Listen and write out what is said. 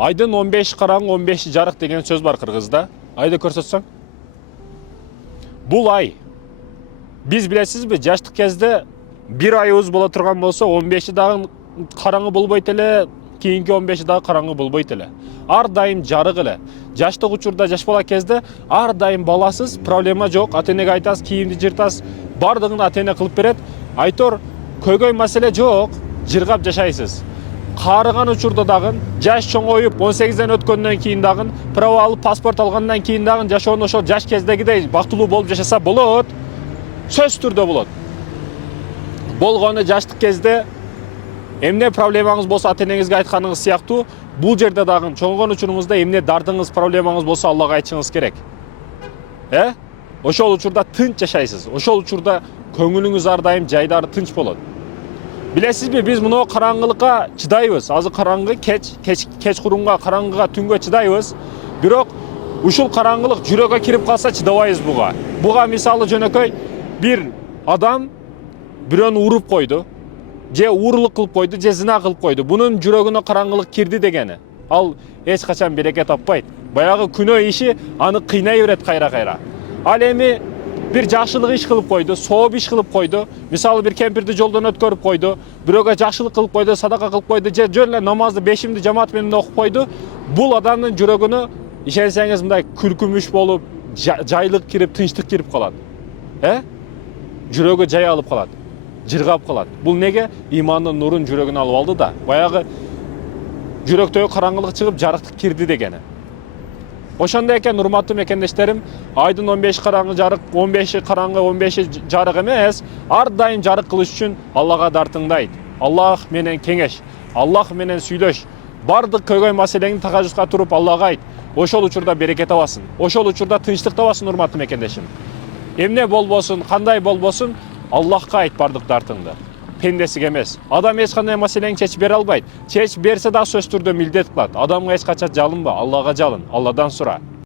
Айдын 15 караң, 15 жарык деген сөз бар кыргызда. Айды көрсөтсөң. Бул ай. Биз билесизби, жаштык кезде бир айыбыз боло турган болсо, 15 дагы караңгы болбойт эле, кийинки 15 дагы караңгы болбойт эле. Ар дайым жарык эле. Жаштык учурда, жаш бала кезде ар дайым баласыз, проблема жок. Ата-энеге айтасыз, кийимди жыртасыз, бардыгын ата-эне кылып берет. Айтор, көйгөй маселе жок, жыргап жашайсыз. Карыган учурда дагы, жаш чоңоюп 18ден өткөндөн кийин дагы, права алып, паспорт алгандан кийин дагы жашоонун ошол жаш кездегидей бактылуу болуп жашаса болот. Сөз түрдө болот. Болгону жаштык кезде эмне проблемаңыз болсо ата-энеңизге айтканыңыз сыяктуу, бул жерде дагы чоңойгон учуруңузда эмне дардыңыз, проблемаңыз болсо Аллага айтышыңыз керек. Ошол учурда тынч жашайсыз. Ошол учурда көңүлүңүз ар дайым жайдары тынч болот. Билесизби, биз мына караңгылыкка чыдайбыз. Азыр караңгы, кечкурунга, караңгыга, түнгө чыдайбыз. Бирок ушул караңгылык жүрөгкө кирип калса чыдабайбыз буга. Буга мисалы жөнөкөй бир адам бирөөнү уруп койду, же уурулук кылып койду, же зина кылып койду. Бунун жүрөгүнө караңгылык кирди дегени. Ал эч качан береке таппайт. Баягы күнөө иши аны кыйнай берет кайра-кайра. Ал эми бир жакшылык иш кылып койду, сооп иш кылып койду. Мисалы бир кемпирди жолдон өткөрүп койду, бирөөгө жакшылык кылып койду, садака кылып койду, же жөн эле намазды бешимди жамаат менен окуп койду. Бул адамдын жүрөгүнө ишенсеңиз мындай күлкүмүш болуп, жайлык кирип, тынчтык кирип калат. Жүрөгү жай алып калат, жыргап калат. Бул неге? Имандын нурун жүрөгүнө алып алды да. Баягы жүрөктөгү караңгылык чыгып, жарыктык кирди дегени. Ошондой экен, урматтуу мекендештерим, айдын 15 караңгы жарык, 15 караңгы, 15 жарык эмес, ар дайым жарык кылыш үчүн Аллага дартыңдайт. Аллах менен кеңеш, Аллах менен сүйлөш. Бардык көйгөй маселеңди тагажуска туруп Аллага айт. Ошол учурда береке табасың. Ошол учурда тынчтык табасың, урматтуу мекендешим. Эмне болбосун, кандай болбосун, Аллахка айт бардык дартыңды. Пендесиге эмес. Адам эч кандай маселени чечип бере албайт. Чечип берсе да сөз түрдө милдет кылат. Адамга эч качан жалынба, Аллага жалын, Алладан сура.